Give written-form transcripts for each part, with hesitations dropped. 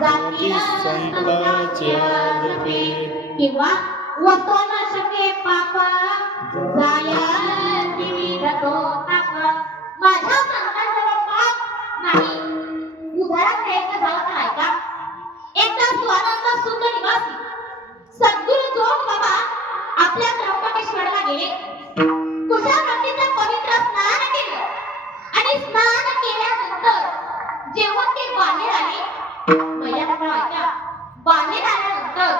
जाती संतांची आजपे किंवा वतो न शके पाप जाया विविध तो ताप माझ्या संतांजवळ पाप नाही. उदाहरण द्यायचं झालं तर ऐका. एकदा स्वानंद सुंद निवासी सद्गुरु जोग बाबा आपल्या त्र्यंबकेश्वरला गेले. कुशल नदीचं पवित्र स्नान केलं आणि स्नान केल्यानंतर जेव्हा ते बाहेर आले, पहिल्यांदा ऐका, बाहेर आल्यानंतर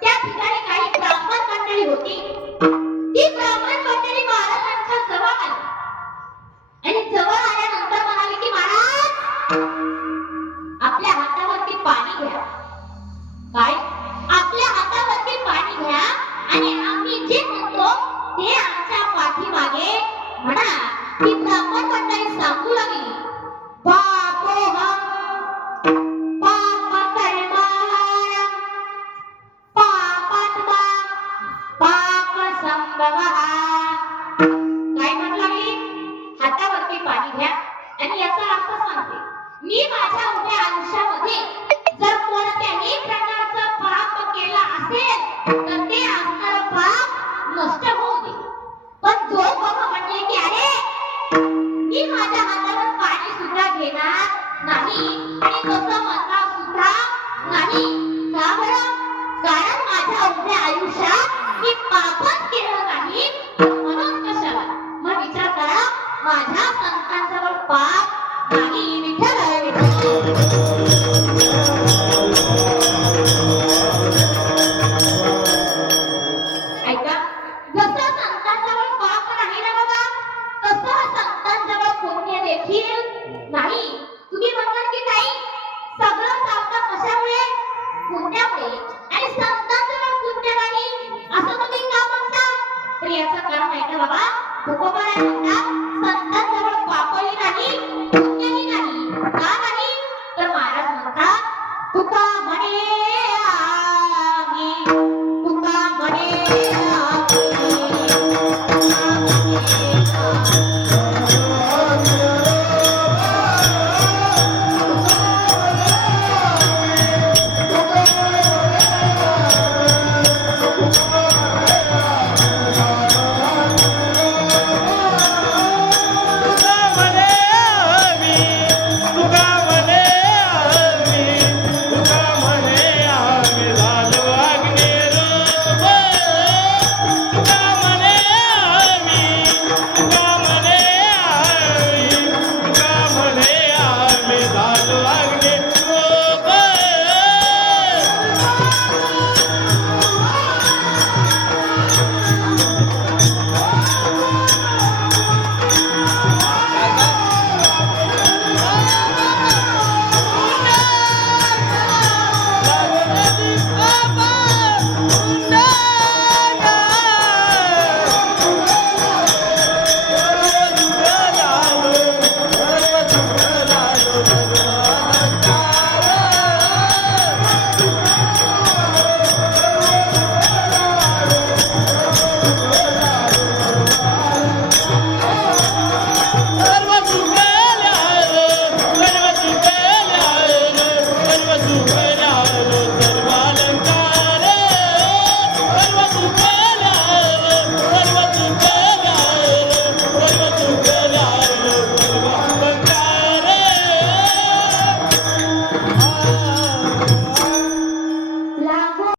त्या ठिकाणी काही ब्राह्मण मंडळी होती. ती ब्राह्मण मंडळी महाराजांच्या जवळ आली आणि जवळ आल्यानंतर म्हणाली की महाराज आपल्या हातावरती पाणी घ्या. काय? आपल्या हातावरती पाणी घ्या आणि आम्ही जे म्हणतो ते आमच्या पाठीमागे म्हणा. ती ब्राह्मण मंडळी सांगू लागली पापोहम पाप कर्माहारम पापात्मा पाप संभवः. काय म्हणू लागली? हातावरती पाणी घ्या आणि याचा अर्थ सांगते. मी माझ्या उभ्या आयुष्यामध्ये जर कोणत्याही प्रकारचं पाप केला असेल तर ते असणारं पाप नष्ट होऊ दे. पण जो बाबा म्हणले की अरे मी माझ्या हातावर पाणी सुद्धा घेणार नाही आणि तसं म्हणणार सुद्धा नाही. का बरं? कारण माझ्या उभ्या आयुष्यात मी पापच केलं नाही म्हणून कशाला. मग विचार करा, माझ्या संतांजवळ पाप नाही. विठ्ठल ऐका, जसं संतांजवळ पाप नाही ना बाबा, तसं संतांजवळ पुण्य देखील नाही. तुम्ही म्हणणार की नाही सगळं चालतं कशामुळे? पुण्यामुळे. आणि संतांजवळ पुण्य नाही असं तुम्ही का म्हणता? तर याचं कारण आहे का बाबा? तुकोबाराय म्हणतात संतांजवळ पापही नाही पुण्यही नाही. का नाही? तर महाराज म्हणतात तुका